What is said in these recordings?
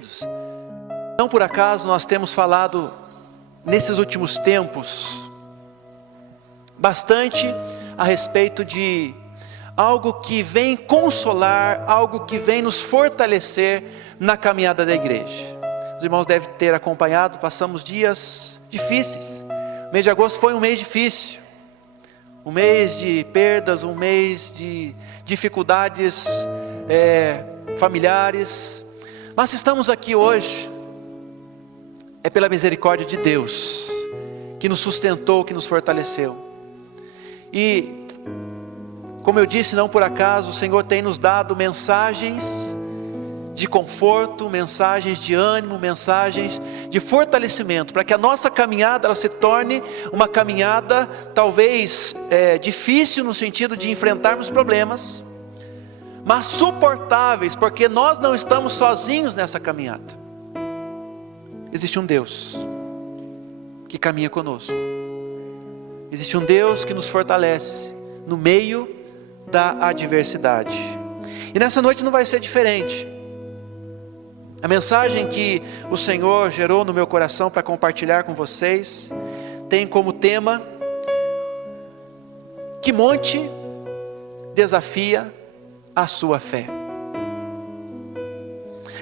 Queridos, não por acaso nós temos falado nesses últimos tempos bastante a respeito de algo que vem consolar, algo que vem nos fortalecer na caminhada da igreja. Os irmãos devem ter acompanhado, passamos dias difíceis. O mês de agosto foi um mês difícil, um mês de perdas, um mês de dificuldades familiares. Mas estamos aqui hoje, é pela misericórdia de Deus, que nos sustentou, que nos fortaleceu. E, como eu disse, não por acaso, o Senhor tem nos dado mensagens de conforto, mensagens de ânimo, mensagens de fortalecimento, para que a nossa caminhada ela se torne uma caminhada talvez difícil no sentido de enfrentarmos problemas, mas suportáveis, porque nós não estamos sozinhos nessa caminhada. Existe um Deus que caminha conosco, existe um Deus que nos fortalece no meio da adversidade, e nessa noite não vai ser diferente. A mensagem que o Senhor gerou no meu coração para compartilhar com vocês tem como tema: que monte desafia a sua fé?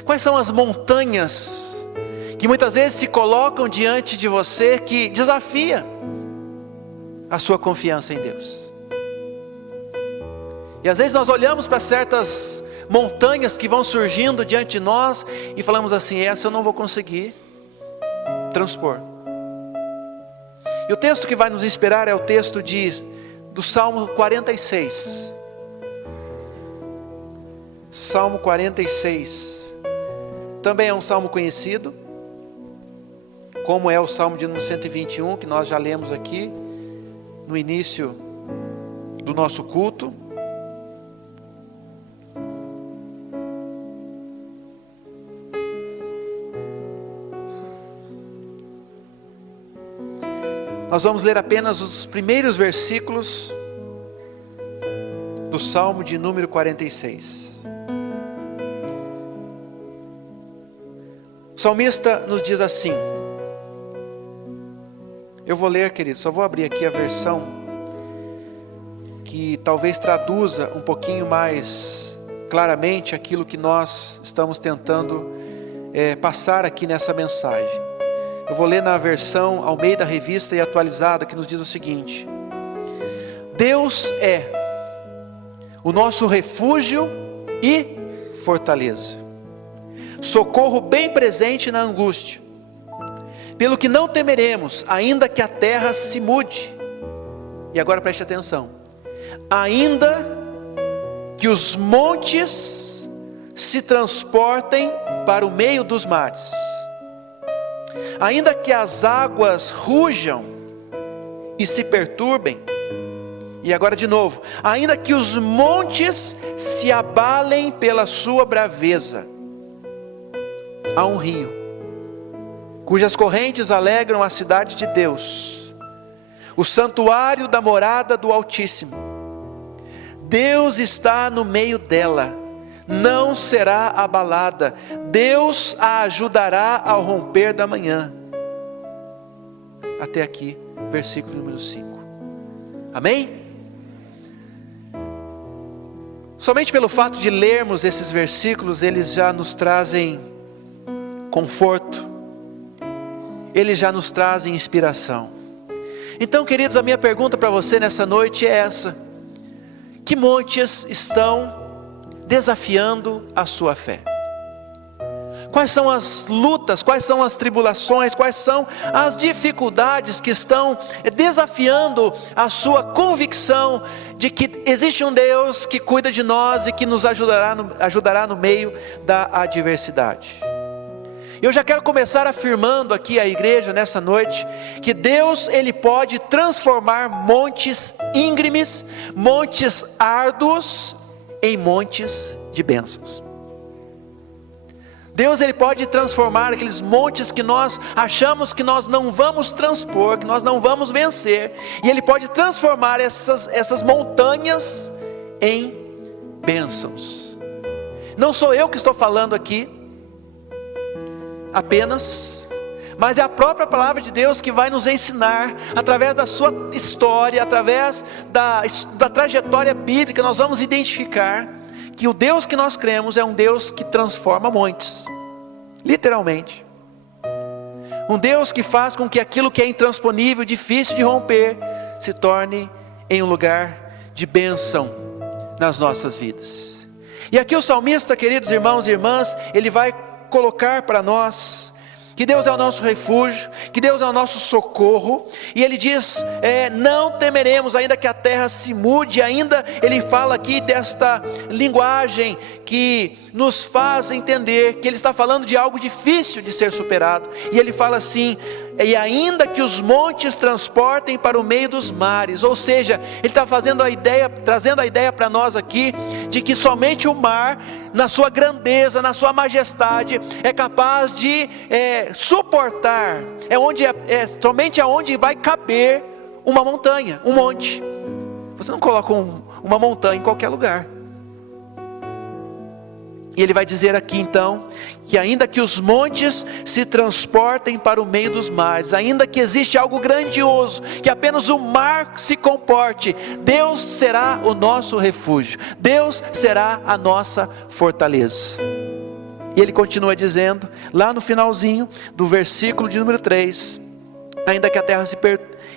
Quais são as montanhas que muitas vezes se colocam diante de você, que desafia a sua confiança em Deus? E às vezes nós olhamos para certas montanhas que vão surgindo diante de nós e falamos assim: essa eu não vou conseguir transpor. E o texto que vai nos inspirar é o texto do Salmo 46. Salmo 46 também é um salmo conhecido, como é o Salmo de número 121, que nós já lemos aqui no início do nosso culto. Nós vamos ler apenas os primeiros versículos do Salmo de número 46. O salmista nos diz assim, eu vou ler, querido, só vou abrir aqui a versão que talvez traduza um pouquinho mais claramente aquilo que nós estamos tentando passar aqui nessa mensagem. Eu vou ler na versão Almeida Revista e Atualizada, que nos diz o seguinte: Deus é o nosso refúgio e fortaleza, socorro bem presente na angústia, pelo que não temeremos, ainda que a terra se mude. E agora preste atenção: ainda que os montes se transportem para o meio dos mares, ainda que as águas rujam e se perturbem. E agora de novo: ainda que os montes se abalem pela sua braveza, há um rio, cujas correntes alegram a cidade de Deus, o santuário da morada do Altíssimo. Deus está no meio dela, não será abalada. Deus a ajudará ao romper da manhã. Até aqui, versículo número 5. Amém? Somente pelo fato de lermos esses versículos, eles já nos trazem conforto, eles já nos trazem inspiração. Então, queridos, a minha pergunta para você nessa noite é essa: que montes estão desafiando a sua fé? Quais são as lutas, quais são as tribulações, quais são as dificuldades que estão desafiando a sua convicção de que existe um Deus que cuida de nós e que nos ajudará no meio da adversidade? Eu já quero começar afirmando aqui à igreja nessa noite, que Deus, Ele pode transformar montes íngremes, montes árduos, em montes de bênçãos. Deus, Ele pode transformar aqueles montes que nós achamos que nós não vamos transpor, que nós não vamos vencer, e Ele pode transformar essas montanhas em bênçãos. Não sou eu que estou falando aqui, apenas, mas é a própria palavra de Deus que vai nos ensinar, através da sua história, através da trajetória bíblica, nós vamos identificar que o Deus que nós cremos é um Deus que transforma montes, literalmente. Um Deus que faz com que aquilo que é intransponível, difícil de romper, se torne em um lugar de bênção nas nossas vidas. E aqui o salmista, queridos irmãos e irmãs, ele vai colocar para nós que Deus é o nosso refúgio, que Deus é o nosso socorro, e ele diz, não temeremos, ainda que a terra se mude, ainda ele fala aqui desta linguagem que nos faz entender que ele está falando de algo difícil de ser superado, e ele fala assim, e ainda que os montes transportem para o meio dos mares, ou seja, ele está trazendo a ideia para nós aqui, de que somente o mar, na sua grandeza, na sua majestade, é capaz de suportar, somente aonde vai caber uma montanha, um monte. Você não coloca uma montanha em qualquer lugar. E ele vai dizer aqui então, que ainda que os montes se transportem para o meio dos mares, ainda que existe algo grandioso, que apenas o mar se comporte, Deus será o nosso refúgio, Deus será a nossa fortaleza. E ele continua dizendo, lá no finalzinho do versículo de número 3,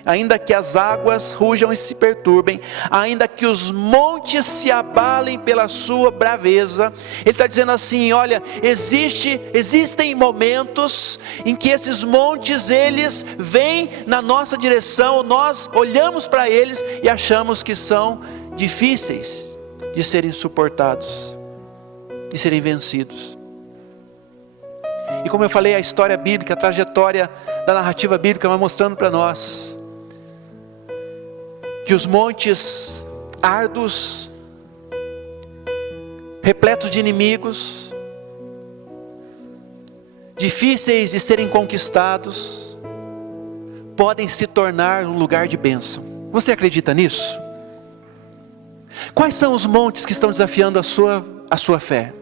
ainda que as águas rujam e se perturbem, ainda que os montes se abalem pela sua braveza, ele está dizendo assim, olha, existem momentos em que esses montes, eles vêm na nossa direção, nós olhamos para eles e achamos que são difíceis de serem suportados, de serem vencidos. E como eu falei, a história bíblica, a trajetória da narrativa bíblica vai mostrando para nós que os montes árduos, repletos de inimigos, difíceis de serem conquistados, podem se tornar um lugar de bênção. Você acredita nisso? Quais são os montes que estão desafiando a sua fé?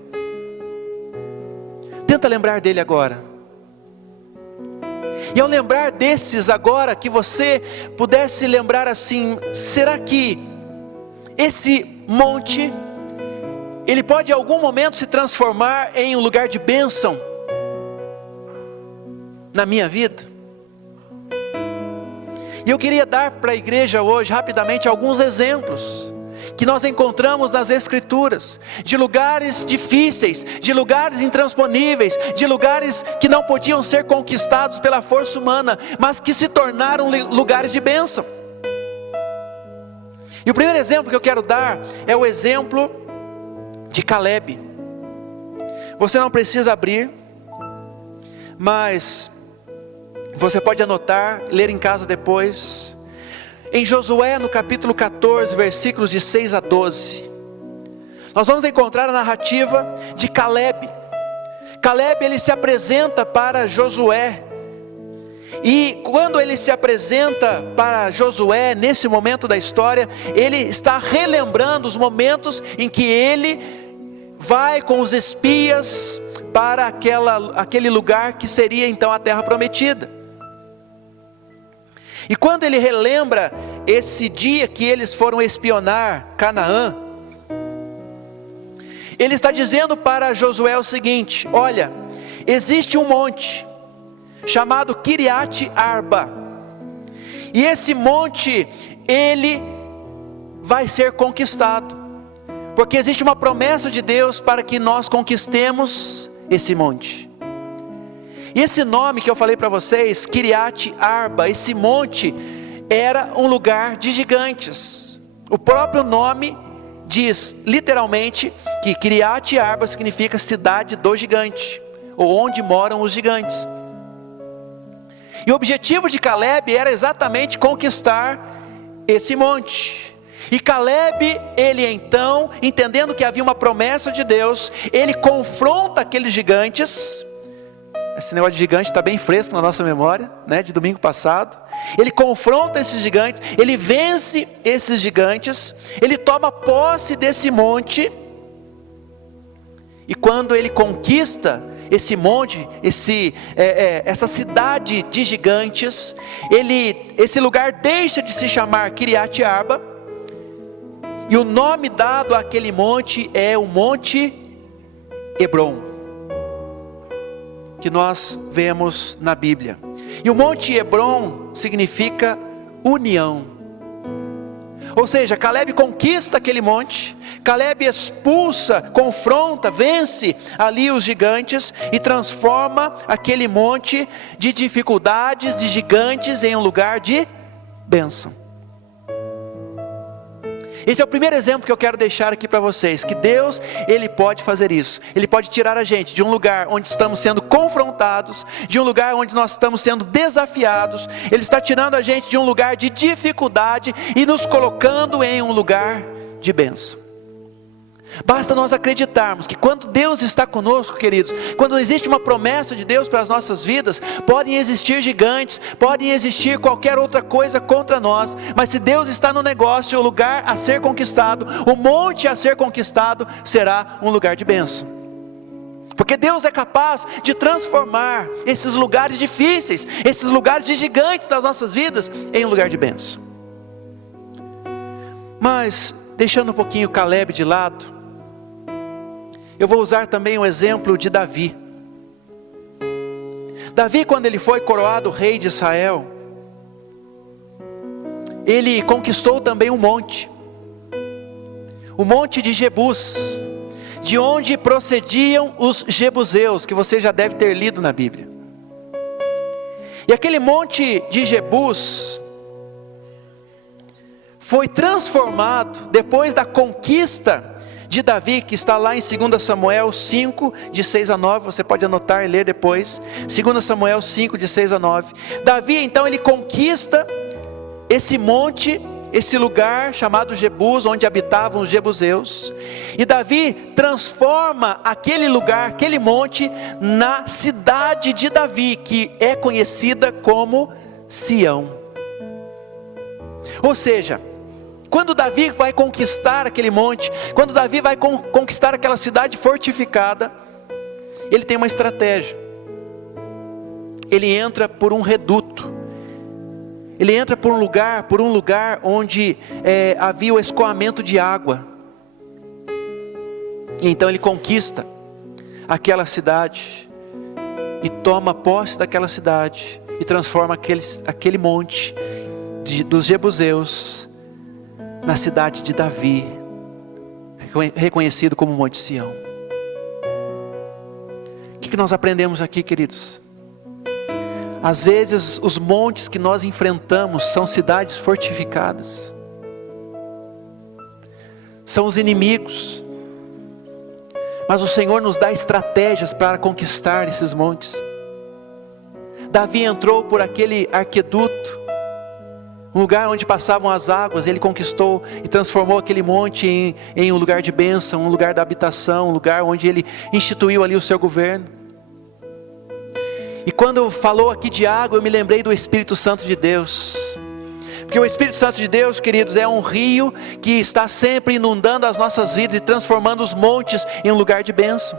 Tenta lembrar dele agora. E ao lembrar desses agora, que você pudesse lembrar assim, será que esse monte, ele pode em algum momento se transformar em um lugar de bênção na minha vida? E eu queria dar para a igreja hoje, rapidamente, alguns exemplos que nós encontramos nas Escrituras, de lugares difíceis, de lugares intransponíveis, de lugares que não podiam ser conquistados pela força humana, mas que se tornaram lugares de bênção. E o primeiro exemplo que eu quero dar é o exemplo de Caleb. Você não precisa abrir, mas você pode anotar, ler em casa depois. Em Josué, no capítulo 14, versículos de 6 a 12, nós vamos encontrar a narrativa de Caleb. Caleb, ele se apresenta para Josué, e quando ele se apresenta para Josué, nesse momento da história, ele está relembrando os momentos em que ele vai com os espias para aquele lugar que seria então a terra prometida. E quando ele relembra esse dia que eles foram espionar Canaã, ele está dizendo para Josué o seguinte: olha, existe um monte chamado Kiriat Arba, e esse monte, ele vai ser conquistado, porque existe uma promessa de Deus para que nós conquistemos esse monte. E esse nome que eu falei para vocês, Kiriat Arba, esse monte era um lugar de gigantes. O próprio nome diz literalmente que Kiriat Arba significa cidade do gigante, ou onde moram os gigantes. E o objetivo de Caleb era exatamente conquistar esse monte. E Caleb, ele então, entendendo que havia uma promessa de Deus, ele confronta aqueles gigantes. Esse negócio de gigante está bem fresco na nossa memória, né, de domingo passado. Ele confronta esses gigantes, ele vence esses gigantes, ele toma posse desse monte. E quando ele conquista esse monte, essa cidade de gigantes, esse lugar deixa de se chamar Kiriat Arba, e o nome dado àquele monte é o Monte Hebron, que nós vemos na Bíblia. E o Monte Hebron significa união. Ou seja, Caleb conquista aquele monte, Caleb expulsa, confronta, vence ali os gigantes e transforma aquele monte de dificuldades, de gigantes, em um lugar de bênção. Esse é o primeiro exemplo que eu quero deixar aqui para vocês, que Deus, Ele pode fazer isso. Ele pode tirar a gente de um lugar onde estamos sendo confrontados, de um lugar onde nós estamos sendo desafiados. Ele está tirando a gente de um lugar de dificuldade e nos colocando em um lugar de bênção. Basta nós acreditarmos que quando Deus está conosco, queridos, quando existe uma promessa de Deus para as nossas vidas, podem existir gigantes, podem existir qualquer outra coisa contra nós, mas se Deus está no negócio, o lugar a ser conquistado, o monte a ser conquistado, será um lugar de bênção. Porque Deus é capaz de transformar esses lugares difíceis, esses lugares de gigantes das nossas vidas, em um lugar de bênção. Mas, deixando um pouquinho Caleb de lado, eu vou usar também o exemplo de Davi. Davi, quando ele foi coroado rei de Israel, ele conquistou também um monte, o monte de Jebus, de onde procediam os jebuseus, que você já deve ter lido na Bíblia. E aquele monte de Jebus foi transformado depois da conquista de Davi, que está lá em 2 Samuel 5, de 6 a 9, você pode anotar e ler depois, 2 Samuel 5, de 6 a 9, Davi então ele conquista esse monte, esse lugar chamado Jebus, onde habitavam os jebuseus, e Davi transforma aquele lugar, aquele monte, na cidade de Davi, que é conhecida como Sião. Ou seja, quando Davi vai conquistar aquele monte, quando Davi vai conquistar aquela cidade fortificada, ele tem uma estratégia. Ele entra por um reduto, ele entra por um lugar onde havia o escoamento de água. E então ele conquista aquela cidade, e toma posse daquela cidade, e transforma aquele monte dos jebuseus na cidade de Davi, reconhecido como Monte Sião. O que nós aprendemos aqui, queridos? Às vezes os montes que nós enfrentamos são cidades fortificadas, são os inimigos, mas o Senhor nos dá estratégias para conquistar esses montes. Davi entrou por aquele aqueduto, um lugar onde passavam as águas, ele conquistou e transformou aquele monte em um lugar de bênção, um lugar da habitação, um lugar onde ele instituiu ali o seu governo. E quando falou aqui de água, eu me lembrei do Espírito Santo de Deus, porque o Espírito Santo de Deus, queridos, é um rio que está sempre inundando as nossas vidas e transformando os montes em um lugar de bênção.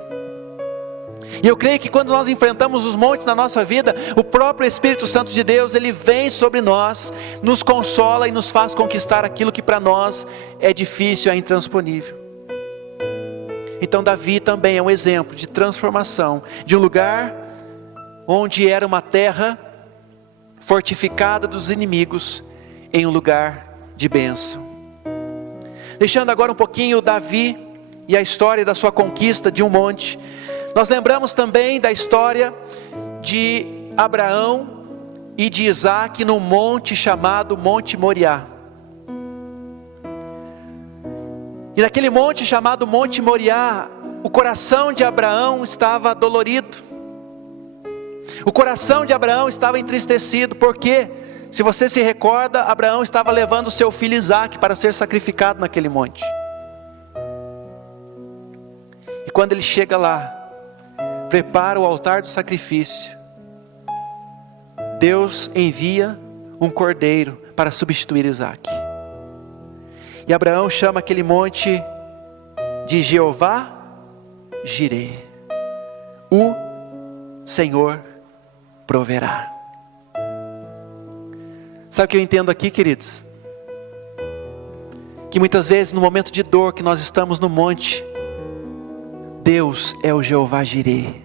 E eu creio que quando nós enfrentamos os montes na nossa vida, o próprio Espírito Santo de Deus, ele vem sobre nós, nos consola e nos faz conquistar aquilo que para nós é difícil, é intransponível. Então Davi também é um exemplo de transformação, de um lugar onde era uma terra fortificada dos inimigos, em um lugar de bênção. Deixando agora um pouquinho Davi e a história da sua conquista de um monte, nós lembramos também da história de Abraão e de Isaac num monte chamado Monte Moriá. E naquele monte chamado Monte Moriá, o coração de Abraão estava dolorido, o coração de Abraão estava entristecido, porque, se você se recorda, Abraão estava levando o seu filho Isaac para ser sacrificado naquele monte. E quando ele chega lá, prepara o altar do sacrifício, Deus envia um cordeiro para substituir Isaac. E Abraão chama aquele monte de Jeová Jireh, o Senhor proverá. Sabe o que eu entendo aqui, queridos? Que muitas vezes no momento de dor que nós estamos no monte, Deus é o Jeová Jireh,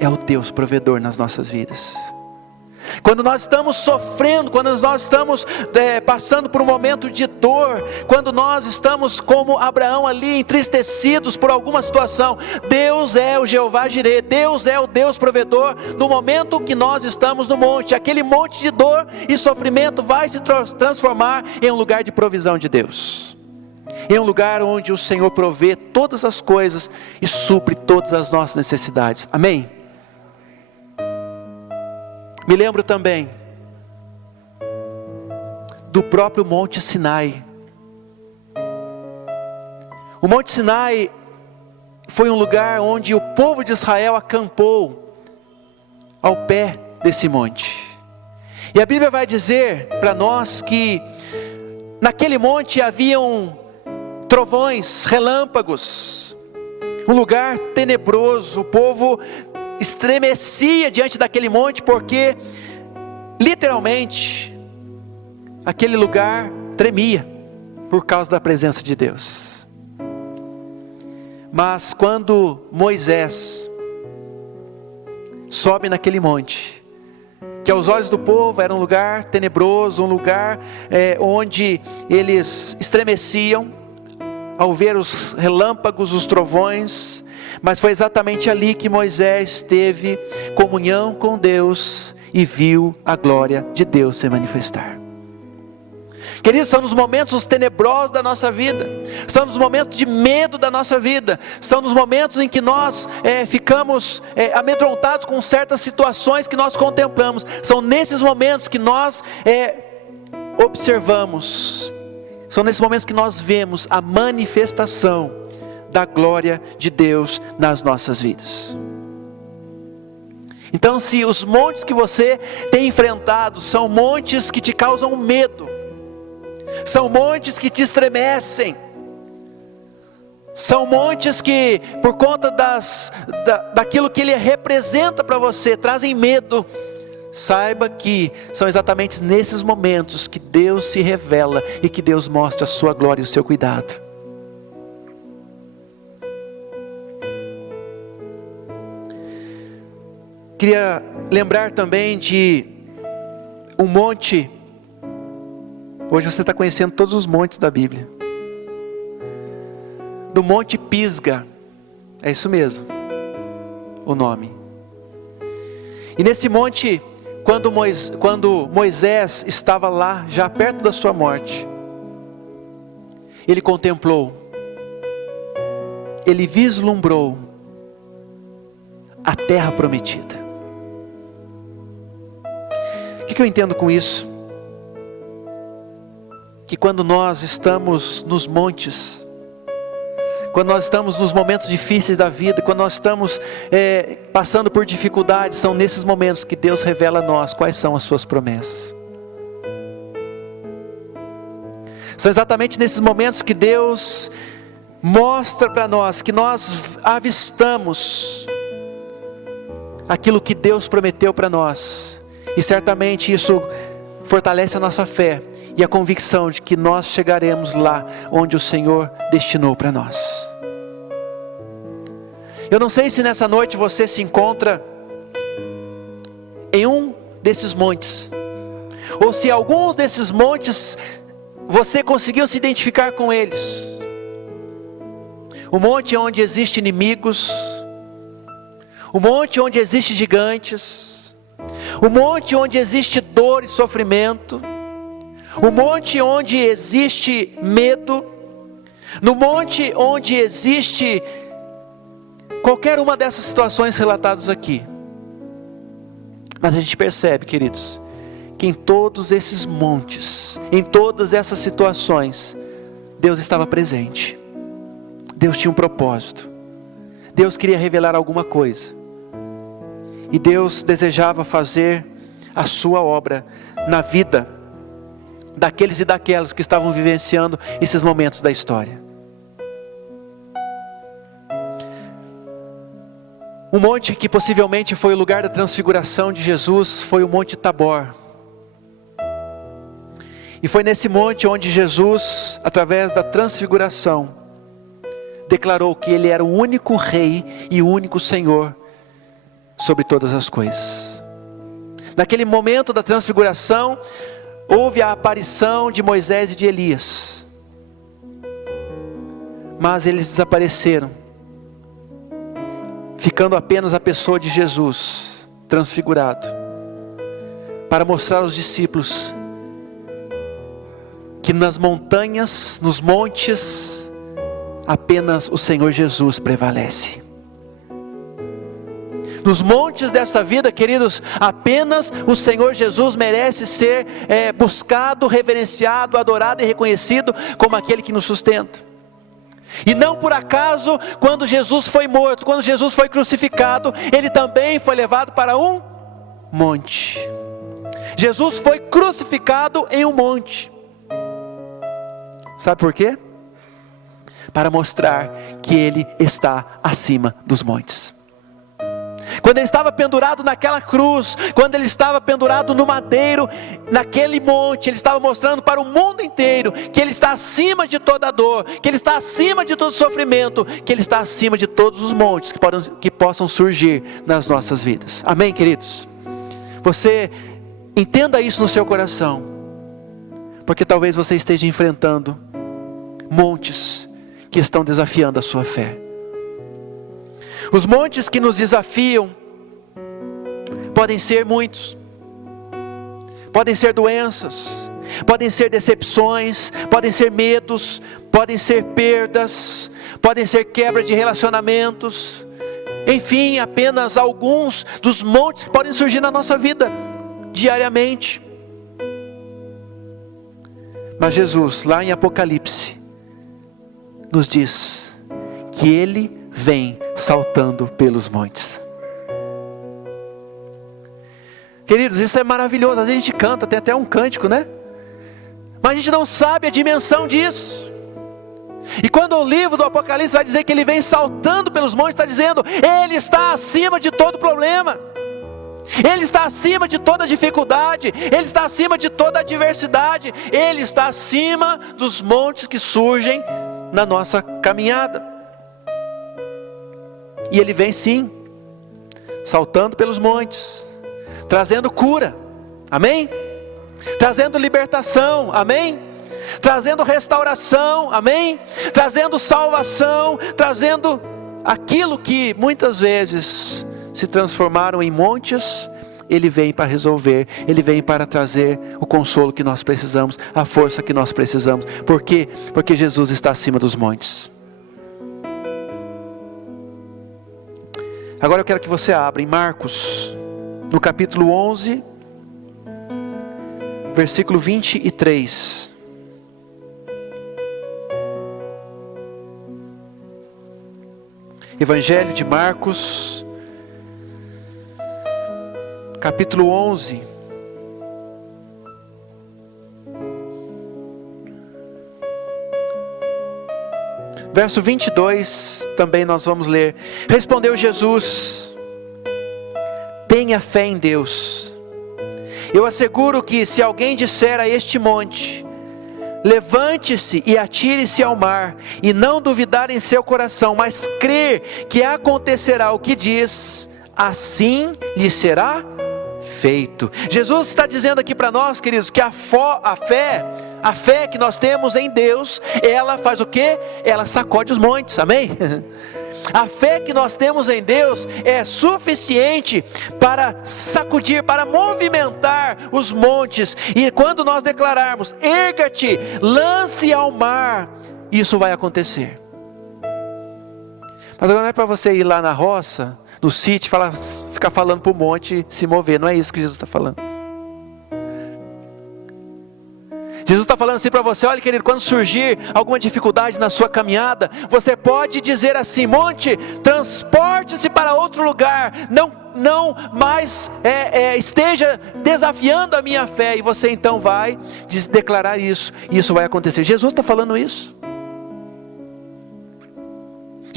é o Deus provedor nas nossas vidas. Quando nós estamos sofrendo, quando nós estamos passando por um momento de dor, quando nós estamos como Abraão ali, entristecidos por alguma situação, Deus é o Jeová Jireh, Deus é o Deus provedor. No momento que nós estamos no monte, aquele monte de dor e sofrimento vai se transformar em um lugar de provisão de Deus, em um lugar onde o Senhor provê todas as coisas e supre todas as nossas necessidades. Amém? Me lembro também do próprio Monte Sinai. O Monte Sinai foi um lugar onde o povo de Israel acampou ao pé desse monte. E a Bíblia vai dizer para nós que naquele monte haviam trovões, relâmpagos, um lugar tenebroso. O povo estremecia diante daquele monte, porque literalmente aquele lugar tremia por causa da presença de Deus. Mas quando Moisés sobe naquele monte, que aos olhos do povo era um lugar tenebroso, um lugar onde eles estremeciam ao ver os relâmpagos, os trovões, mas foi exatamente ali que Moisés teve comunhão com Deus e viu a glória de Deus se manifestar. Queridos, são nos momentos tenebrosos da nossa vida, são nos momentos de medo da nossa vida, são nos momentos em que nós ficamos amedrontados com certas situações que nós contemplamos. São nesses momentos que nós observamos, são nesses momentos que nós vemos a manifestação da glória de Deus nas nossas vidas. Então, se os montes que você tem enfrentado são montes que te causam medo, são montes que te estremecem, são montes que por conta daquilo que ele representa para você, trazem medo, saiba que são exatamente nesses momentos que Deus se revela e que Deus mostra a sua glória e o seu cuidado. Queria lembrar também de um monte. Hoje você está conhecendo todos os montes da Bíblia. Do Monte Pisga, é isso mesmo, o nome. E nesse monte, quando Moisés estava lá, já perto da sua morte, ele contemplou, ele vislumbrou a terra prometida. O que eu entendo com isso? Que quando nós estamos nos montes, quando nós estamos nos momentos difíceis da vida, quando nós estamos passando por dificuldades, são nesses momentos que Deus revela a nós quais são as suas promessas. São exatamente nesses momentos que Deus mostra para nós, que nós avistamos aquilo que Deus prometeu para nós. E certamente isso fortalece a nossa fé e a convicção de que nós chegaremos lá onde o Senhor destinou para nós. Eu não sei se nessa noite você se encontra em um desses montes, ou se alguns desses montes você conseguiu se identificar com eles. O monte onde existem inimigos, o monte onde existem gigantes, o monte onde existe dor e sofrimento, o monte onde existe medo, no monte onde existe qualquer uma dessas situações relatadas aqui. Mas a gente percebe, queridos, que em todos esses montes, em todas essas situações, Deus estava presente. Deus tinha um propósito. Deus queria revelar alguma coisa. E Deus desejava fazer a sua obra na vida daqueles e daquelas que estavam vivenciando esses momentos da história. Um monte que possivelmente foi o lugar da transfiguração de Jesus foi o Monte Tabor. E foi nesse monte onde Jesus, através da transfiguração, declarou que Ele era o único Rei e o único Senhor sobre todas as coisas. Naquele momento da transfiguração, houve a aparição de Moisés e de Elias. Mas eles desapareceram, ficando apenas a pessoa de Jesus, transfigurado, para mostrar aos discípulos que nas montanhas, nos montes, apenas o Senhor Jesus prevalece. Nos montes dessa vida, queridos, apenas o Senhor Jesus merece ser buscado, reverenciado, adorado e reconhecido como aquele que nos sustenta. E não por acaso, quando Jesus foi morto, quando Jesus foi crucificado, Ele também foi levado para um monte. Jesus foi crucificado em um monte. Sabe por quê? Para mostrar que Ele está acima dos montes. Quando Ele estava pendurado naquela cruz, quando Ele estava pendurado no madeiro, naquele monte, Ele estava mostrando para o mundo inteiro que Ele está acima de toda dor, que Ele está acima de todo sofrimento, que Ele está acima de todos os montes que possam surgir nas nossas vidas. Amém, queridos? Você entenda isso no seu coração, porque talvez você esteja enfrentando montes que estão desafiando a sua fé. Os montes que nos desafiam podem ser muitos, podem ser doenças, podem ser decepções, podem ser medos, podem ser perdas, podem ser quebra de relacionamentos, enfim, apenas alguns dos montes que podem surgir na nossa vida diariamente. Mas Jesus, lá em Apocalipse, nos diz que Ele vem saltando pelos montes. Queridos, isso é maravilhoso. Às vezes a gente canta, tem até um cântico, né? Mas a gente não sabe a dimensão disso. E quando o livro do Apocalipse vai dizer que Ele vem saltando pelos montes, está dizendo, Ele está acima de todo problema, Ele está acima de toda dificuldade, Ele está acima de toda adversidade, Ele está acima dos montes que surgem na nossa caminhada. E Ele vem sim, saltando pelos montes, trazendo cura, amém? Trazendo libertação, amém? Trazendo restauração, amém? Trazendo salvação, trazendo aquilo que muitas vezes se transformaram em montes. Ele vem para resolver, Ele vem para trazer o consolo que nós precisamos, a força que nós precisamos. Por quê? Porque Jesus está acima dos montes. Agora eu quero que você abra em Marcos, no capítulo 11, versículo 23. Evangelho de Marcos, capítulo 11, verso 22, também nós vamos ler. Respondeu Jesus: tenha fé em Deus. Eu asseguro que se alguém disser a este monte, levante-se e atire-se ao mar, e não duvidar em seu coração, mas crer que acontecerá o que diz, assim lhe será feito. Jesus está dizendo aqui para nós, queridos, que a fé que nós temos em Deus, ela faz o quê? Ela sacode os montes, amém? A fé que nós temos em Deus é suficiente para sacudir, para movimentar os montes. E quando nós declararmos, erga-te, lance ao mar, isso vai acontecer. Mas agora não é para você ir lá na roça, no sítio, ficar falando para o monte se mover. Não é isso que Jesus está falando. Jesus está falando assim para você: olha, querido, quando surgir alguma dificuldade na sua caminhada, você pode dizer assim: monte, transporte-se para outro lugar, não mais esteja desafiando a minha fé. E você então vai declarar isso, e isso vai acontecer. Jesus está falando isso.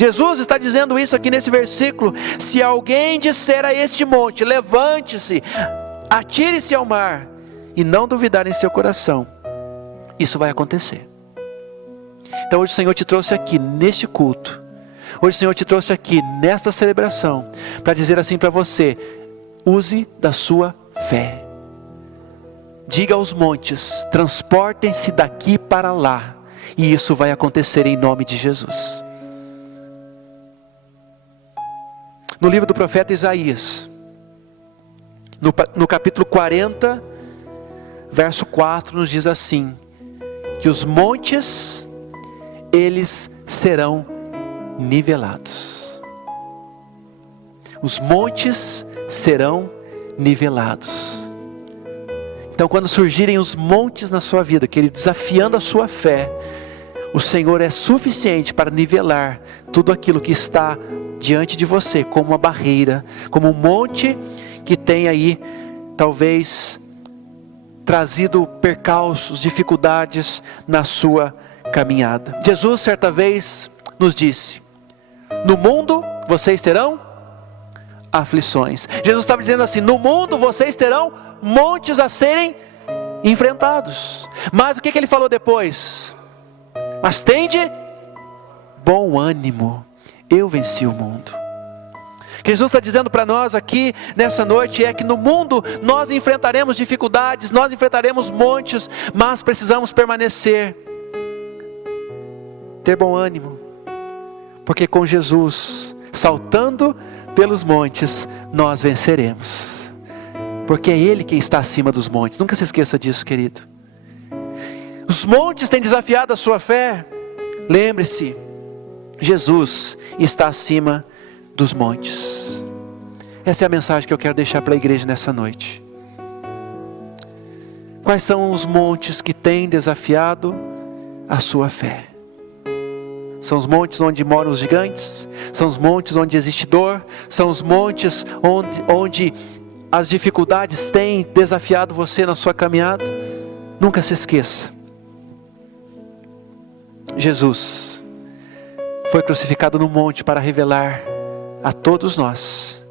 Jesus está dizendo isso aqui nesse versículo: se alguém disser a este monte, levante-se, atire-se ao mar, e não duvidar em seu coração, isso vai acontecer. Então hoje o Senhor te trouxe aqui neste culto, hoje o Senhor te trouxe aqui nesta celebração, para dizer assim para você: use da sua fé. Diga aos montes, transportem-se daqui para lá, e isso vai acontecer em nome de Jesus. No livro do profeta Isaías, no capítulo 40, verso 4, nos diz assim: que os montes, eles serão nivelados. Os montes serão nivelados. Então, quando surgirem os montes na sua vida, querido, desafiando a sua fé, o Senhor é suficiente para nivelar tudo aquilo que está diante de você, como uma barreira, como um monte que tem aí, talvez, trazido percalços, dificuldades na sua caminhada. Jesus, certa vez, nos disse: no mundo vocês terão aflições. Jesus estava dizendo assim: no mundo vocês terão montes a serem enfrentados. Mas o que ele falou depois? Mas tende bom ânimo, eu venci o mundo. O que Jesus está dizendo para nós aqui nessa noite é que no mundo nós enfrentaremos dificuldades, nós enfrentaremos montes, mas precisamos permanecer, ter bom ânimo, porque com Jesus saltando pelos montes nós venceremos, porque é Ele quem está acima dos montes. Nunca se esqueça disso, querido. Os montes têm desafiado a sua fé. Lembre-se, Jesus está acima dos montes. Essa é a mensagem que eu quero deixar para a igreja nessa noite. Quais são os montes que têm desafiado a sua fé? São os montes onde moram os gigantes? São os montes onde existe dor? São os montes onde as dificuldades têm desafiado você na sua caminhada? Nunca se esqueça, Jesus foi crucificado no monte para revelar a todos nós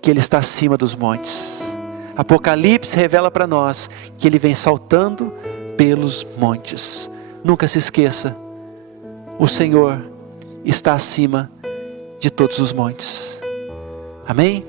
que Ele está acima dos montes. Apocalipse revela para nós que Ele vem saltando pelos montes. Nunca se esqueça, o Senhor está acima de todos os montes. Amém?